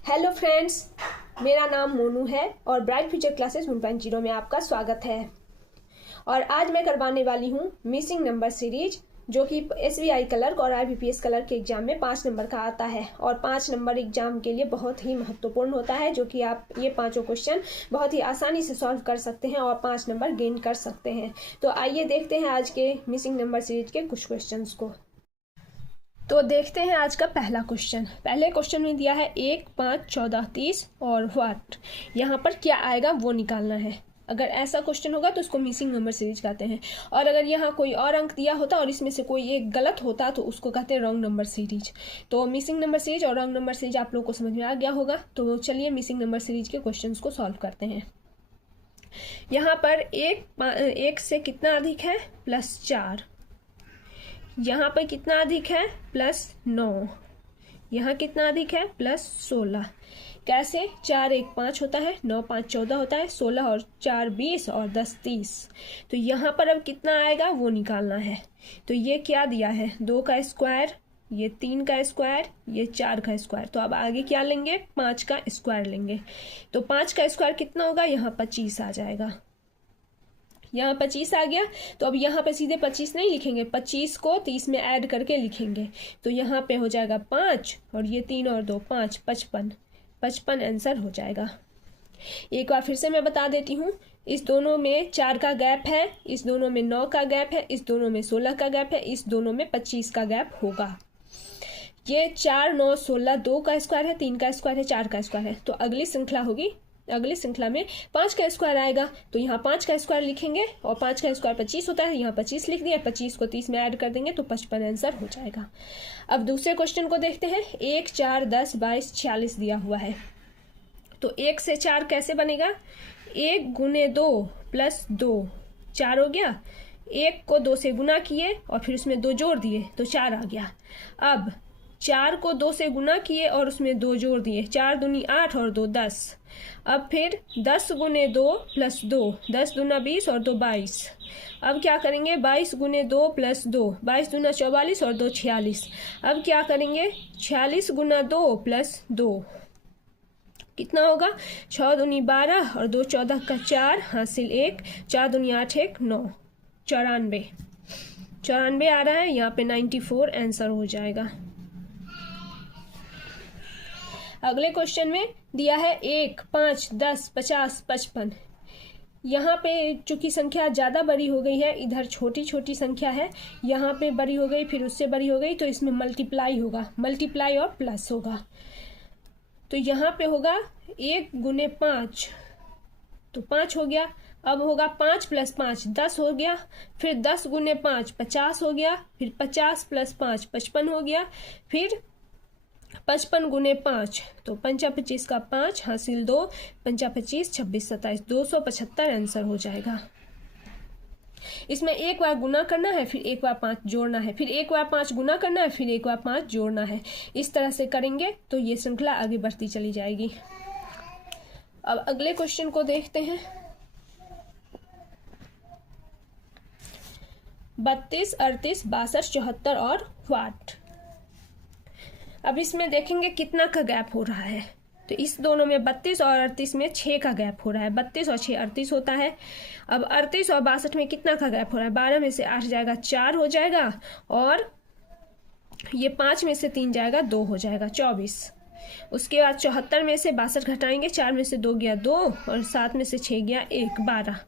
Hello friends, मेरा नाम मोनू है और ब्राइट फ्यूचर क्लासेस 1.0 में आपका स्वागत है। और आज मैं करवाने वाली हूँ मिसिंग नंबर सीरीज, जो कि SBI क्लर्क और IBPS क्लर्क के एग्जाम में 5 नंबर का आता है और 5 नंबर एग्जाम के लिए बहुत ही महत्वपूर्ण होता है, जो कि आप ये पांचों क्वेश्चन बहुत ही आसानी से सॉल्व कर सकते हैं और 5 नंबर गेन कर सकते हैं। तो आइए देखते हैं आज के मिसिंग नंबर सीरीज के कुछ क्वेश्चन को। तो देखते हैं आज का पहला क्वेश्चन। पहले क्वेश्चन में दिया है 1, 5, 14, 30 और व्हाट, यहाँ पर क्या आएगा वो निकालना है। अगर ऐसा क्वेश्चन होगा तो उसको मिसिंग नंबर सीरीज कहते हैं, और अगर यहाँ कोई और अंक दिया होता और इसमें से कोई एक गलत होता तो उसको कहते हैं रॉन्ग नंबर सीरीज। तो मिसिंग नंबर सीरीज और रॉन्ग नंबर सीरीज आप लोग को समझ में आ गया होगा। तो चलिए मिसिंग नंबर सीरीज के क्वेश्चन को सॉल्व करते हैं। यहाँ पर एक से कितना अधिक है, +4। यहाँ पर कितना अधिक है, +9। यहाँ कितना अधिक है, +16। कैसे? 4 1 5 होता है, 9 5 14 होता है, 16 और 4 20 और 10 30। तो यहाँ पर अब कितना आएगा वो निकालना है। तो ये क्या दिया है, 2 का स्क्वायर, ये 3 का स्क्वायर, ये 4 का स्क्वायर। तो अब आगे क्या लेंगे, 5 का स्क्वायर लेंगे। तो 5 का स्क्वायर कितना होगा, यहाँ 25 आ जाएगा। यहाँ 25 आ गया। तो अब यहाँ पे सीधे 25 नहीं लिखेंगे, 25 को 30 में ऐड करके लिखेंगे। तो यहाँ पे हो जाएगा 5 और ये 3 और 2 5, 55 आंसर हो जाएगा। एक बार फिर से मैं बता देती हूँ, इस दोनों में 4 का गैप है, इस दोनों में 9 का गैप है, इस दोनों में 16 का गैप है, इस दोनों में 25 का गैप होगा। ये 4 9 16, 2 का स्क्वायर है, 3 का स्क्वायर है, 4 का स्क्वायर है। तो अगली श्रृंखला होगी, अगली श्रृंखला में 5 का स्क्वायर आएगा। तो यहाँ 5 का स्क्वायर लिखेंगे और 5 का स्क्वायर 25 होता है, यहाँ 25 लिख दिया। 25 को 30 में ऐड कर देंगे तो 55 आंसर हो जाएगा। अब दूसरे क्वेश्चन को देखते हैं। 1 4 10 22 46 दिया हुआ है। तो 1 से 4 कैसे बनेगा, 1 गुने 2 + 2, 4 हो गया। 1 को 2 से गुना किए और फिर उसमें 2 जोड़ दिए तो 4 आ गया। अब 4 को 2 से गुना किए और उसमें 2 जोड़ दिए, 4 दूनी 8 और 2 10। अब फिर 10 गुने 2 + 2, 10 दूना 20 और 2 22। अब क्या करेंगे, 22 गुने 2 + 2, 22 दूना 44 और 2 46। अब क्या करेंगे, 46 गुना 2 + 2 कितना होगा, 6 दूनी 12 और 2 14 का 4 हासिल 1, 4 दूनी 8 1 9, 94 आ रहा है। यहाँ पे 94 आंसर हो जाएगा। अगले क्वेश्चन में दिया है 1 5 10 50 55। यहाँ पे चूंकि संख्या ज़्यादा बड़ी हो गई है, इधर छोटी छोटी संख्या है, यहाँ पे बड़ी हो गई फिर उससे बड़ी हो गई, तो इसमें मल्टीप्लाई होगा, मल्टीप्लाई और प्लस होगा। तो यहाँ पे होगा 1 गुने 5, तो 5 हो गया। अब होगा 5 + 5 10 हो गया, फिर 10 गुने 5 50 हो गया, फिर 50 + 5 55 हो गया, फिर 55 गुने 5 तो 5 25 का 5 हासिल 2, 5 25 26 27, 275 आंसर हो जाएगा। इसमें एक बार गुना करना है, फिर एक बार 5 जोड़ना है, फिर एक बार 5 गुना करना है, फिर एक बार 5 जोड़ना है। इस तरह से करेंगे तो ये श्रृंखला आगे बढ़ती चली जाएगी। अब अगले क्वेश्चन को देखते हैं। 32 38 62 74 और व्हाट। अब इसमें देखेंगे कितना का गैप हो रहा है। तो इस दोनों में 32 और 38 में 6 का गैप हो रहा है। 32 और 6 38 होता है। अब 38 और 62 में कितना का गैप हो रहा है, 12 में से 8 जाएगा 4 हो जाएगा, और ये 5 में से 3 जाएगा 2 हो जाएगा 24। उसके बाद 74 में से 62 घटाएंगे, 4 में से 2 गया 2 और 7 में से 6 गया 1 12।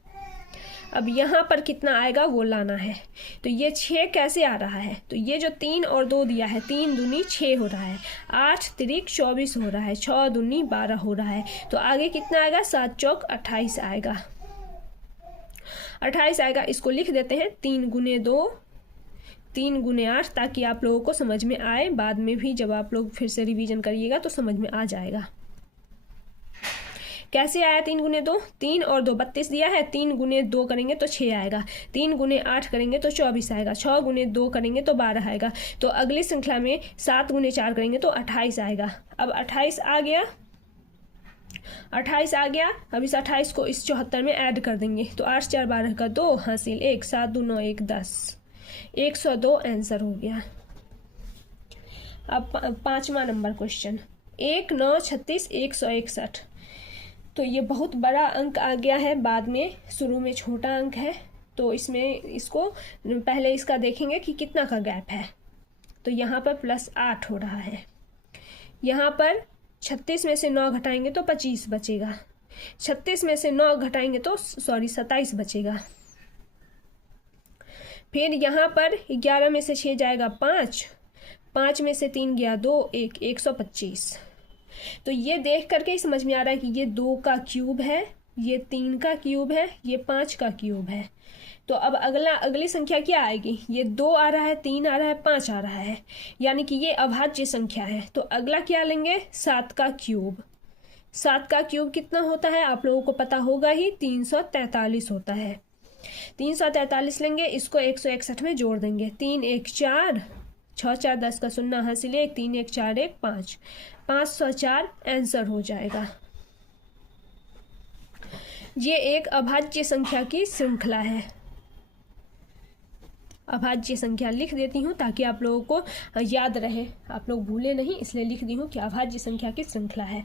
अब यहाँ पर कितना आएगा वो लाना है। तो ये 6 कैसे आ रहा है, तो ये जो 3 और 2 दिया है, 3 दूनी 6 हो रहा है, 8 3 24 हो रहा है, 6 दूनी 12 हो रहा है। तो आगे कितना आएगा, 7 चौक 28 आएगा, 28 आएगा। इसको लिख देते हैं 3 गुने 2 3 गुने 8, ताकि आप लोगों को समझ में आए। बाद में भी जब आप लोग फिर से रिवीजन करिएगा तो समझ में आ जाएगा। कैसे आया 3 गुने 2, 3 और 2 32 दिया है, 3 गुने 2 करेंगे तो 6 आएगा, 3 गुने 8 करेंगे तो 24 आएगा, 6 गुने 2 करेंगे तो 12 आएगा। तो अगली श्रृंखला में 7 गुने 4 करेंगे तो 28 आएगा। अब 28 आ गया, 28 आ गया। अब इस 28 को इस 74 में ऐड कर देंगे, तो 8 4 12 का 2 हासिल 1, 7 2 9 1 10, 102 आंसर हो गया। अब 5वां नंबर क्वेश्चन, 1, 9, 36, 161। तो ये बहुत बड़ा अंक आ गया है, बाद में शुरू में छोटा अंक है। तो इसमें इसको पहले इसका देखेंगे कि कितना का गैप है। तो यहाँ पर +8 हो रहा है। यहाँ पर 36 में से 9 घटाएंगे तो 25 बचेगा। 36 में से 9 घटाएंगे तो 27 बचेगा। फिर यहाँ पर 11 में से 6 जाएगा 5, 5 में से 3 गया 2, 1, 125। तो ये देख करके ही समझ में आ रहा है कि ये 2 का क्यूब है, ये 3 का क्यूब है, ये 5 का क्यूब है। तो अब अगली संख्या क्या आएगी? ये 2 आ रहा है, 3 आ रहा है, 5 आ रहा है, यानी कि ये अभाज्य संख्या है। तो अगला क्या लेंगे? 7 का क्यूब। 7 का क्यूब कितना होता है आप लोगों को पता होगा ही, 343 होता है। 343 लेंगे, इसको 161 में जोड़ देंगे। 3 1 4, 6 4 10 का 0 हासिल 1, 3 1 4 1 5, 504 आंसर हो जाएगा। ये एक अभाज्य संख्या की श्रृंखला है। अभाज्य संख्या लिख देती हूँ ताकि आप लोगों को याद रहे, आप लोग भूले नहीं, इसलिए लिख दी हूँ कि अभाज्य संख्या की श्रृंखला है।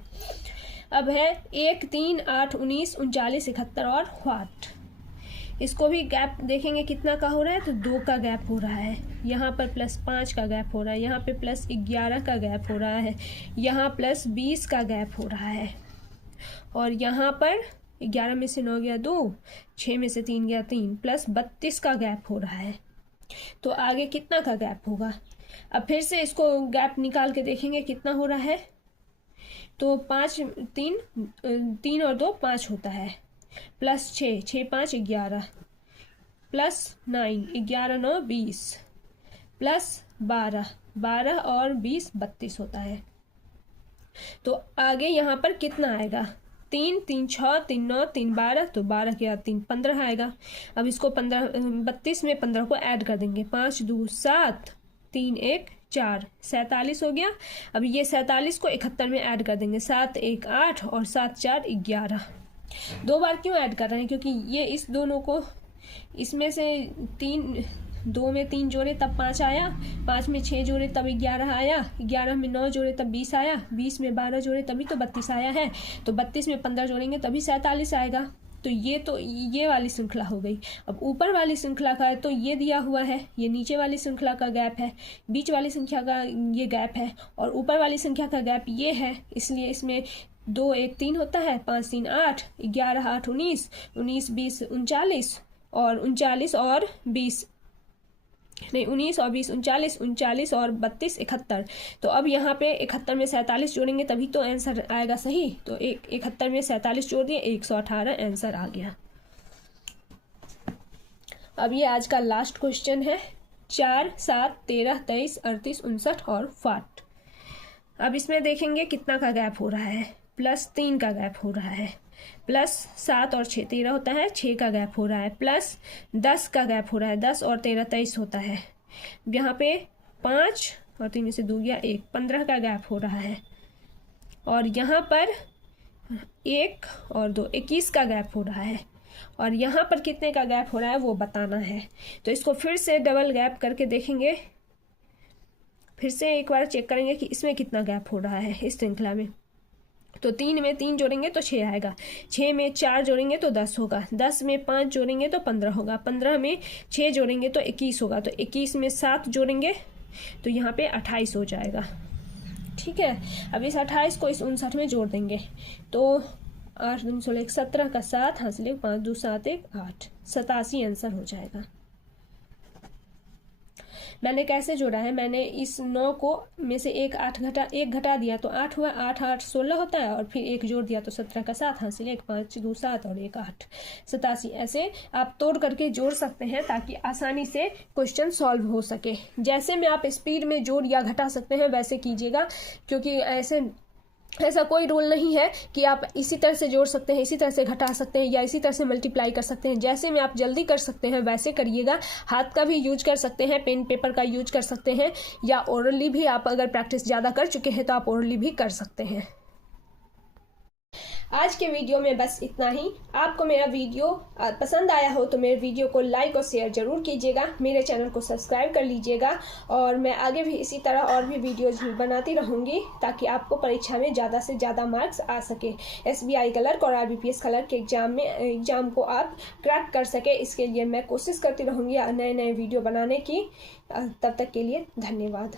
अब है 1, 3, 8, 19, 39, 71 और 60। इसको भी गैप देखेंगे कितना का हो रहा है, तो 2 का गैप हो रहा है। यहाँ पर +5 का गैप हो रहा है, यहाँ पे +11 का गैप हो रहा है, यहाँ +20 का गैप हो रहा है, और यहाँ पर 11 में से 9 गया 2, 6 में से 3 गया 3, +32 का गैप हो रहा है। तो आगे कितना का गैप होगा? अब फिर से इसको गैप निकाल के देखेंगे कितना हो रहा है। तो 5 3 और 2 5 होता है, +6 6 5 11, +9 11 9 20, +12 12 और 20 32 होता है। तो आगे यहाँ पर कितना आएगा? 3 3 6 3 9 3 12, तो 12 के बाद 3 15 आएगा। अब इसको 32 में 15 को ऐड कर देंगे। 5 2 7, 3 1 4, 47 हो गया। अब ये 47 को 71 में ऐड कर देंगे। 7 1 8 और 7 4 11। 2 बार क्यों ऐड कर रहे हैं? क्योंकि ये इस दोनों को, इसमें से 2 में 3 जोड़े तब 5 आया, 5 में 6 जोड़े तब 11 आया, 11 में 9 जोड़े तब 20 आया, 20 में 12 जोड़े तभी तो 32 आया है। तो 32 में 15 जोड़ेंगे तभी 47 आएगा। तो ये वाली श्रृंखला हो गई। अब ऊपर वाली श्रृंखला का है तो ये दिया हुआ है, ये नीचे वाली श्रृंखला का गैप है, बीच वाली संख्या का ये गैप है, और ऊपर वाली संख्या का गैप ये है। इसलिए इसमें 2 1 3 होता है, 5 3 8, 11 8 19, 19 20 39, और 39 और 20 नहीं 19 और 20 39, 39 और 32 71। तो अब यहाँ पे 71 में 47 जोड़ेंगे तभी तो आंसर आएगा सही। तो 71 में 47 जोड़ दिए, 118 आंसर आ गया। अब ये आज का लास्ट क्वेश्चन है। 4 7 13 23 38 59 और 60। अब इसमें देखेंगे कितना का गैप हो रहा है। +3 का गैप हो रहा है, +7 और 6 13 होता है, 6 का गैप हो रहा है, +10 का गैप हो रहा है, 10 और 13 23 होता है। यहाँ पे 5 और 3 में से 2 गया 1, 15 का गैप हो रहा है, और यहाँ पर 1 और 2 21 का गैप हो रहा है, और यहाँ पर कितने का गैप हो रहा है वो बताना है। तो इसको फिर से डबल गैप करके देखेंगे, फिर से एक बार चेक करेंगे कि इसमें कितना गैप हो रहा है इस श्रृंखला में। तो 3 में 3 जोड़ेंगे तो 6 आएगा, 6 में 4 जोड़ेंगे तो 10 होगा, 10 में 5 जोड़ेंगे तो 15 होगा, 15 में 6 जोड़ेंगे तो 21 होगा, तो 21 में 7 जोड़ेंगे तो यहाँ पे 28 हो जाएगा। ठीक है, अब इस 28 को इस 59 में जोड़ देंगे तो 8 2 16 17 का 7 हासिल 5 2 7 1 8, 87 आंसर हो जाएगा। मैंने कैसे जोड़ा है? मैंने इस 9 को में से एक घटा दिया तो 8 हुआ, 8 8 16 होता है, और फिर 1 जोड़ दिया तो 17 का 7 हासिल 1 5 2 7 और 1 8, 87। ऐसे आप तोड़ करके जोड़ सकते हैं ताकि आसानी से क्वेश्चन सॉल्व हो सके। जैसे में आप स्पीड में जोड़ या घटा सकते हैं वैसे कीजिएगा, क्योंकि ऐसा कोई रूल नहीं है कि आप इसी तरह से जोड़ सकते हैं, इसी तरह से घटा सकते हैं, या इसी तरह से मल्टीप्लाई कर सकते हैं। जैसे में आप जल्दी कर सकते हैं वैसे करिएगा। हाथ का भी यूज कर सकते हैं, पेन पेपर का यूज कर सकते हैं, या ओरली भी आप अगर प्रैक्टिस ज़्यादा कर चुके हैं तो आप ओरली भी कर सकते हैं। आज के वीडियो में बस इतना ही। आपको मेरा वीडियो पसंद आया हो तो मेरे वीडियो को लाइक और शेयर जरूर कीजिएगा, मेरे चैनल को सब्सक्राइब कर लीजिएगा और मैं आगे भी इसी तरह और भी वीडियोज बनाती रहूँगी ताकि आपको परीक्षा में ज़्यादा से ज़्यादा मार्क्स आ सके। SBI क्लर्क और IBPS क्लर्क के एग्ज़ाम को आप क्रैक कर सके, इसके लिए मैं कोशिश करती रहूँगी नए नए वीडियो बनाने की। तब तक के लिए धन्यवाद।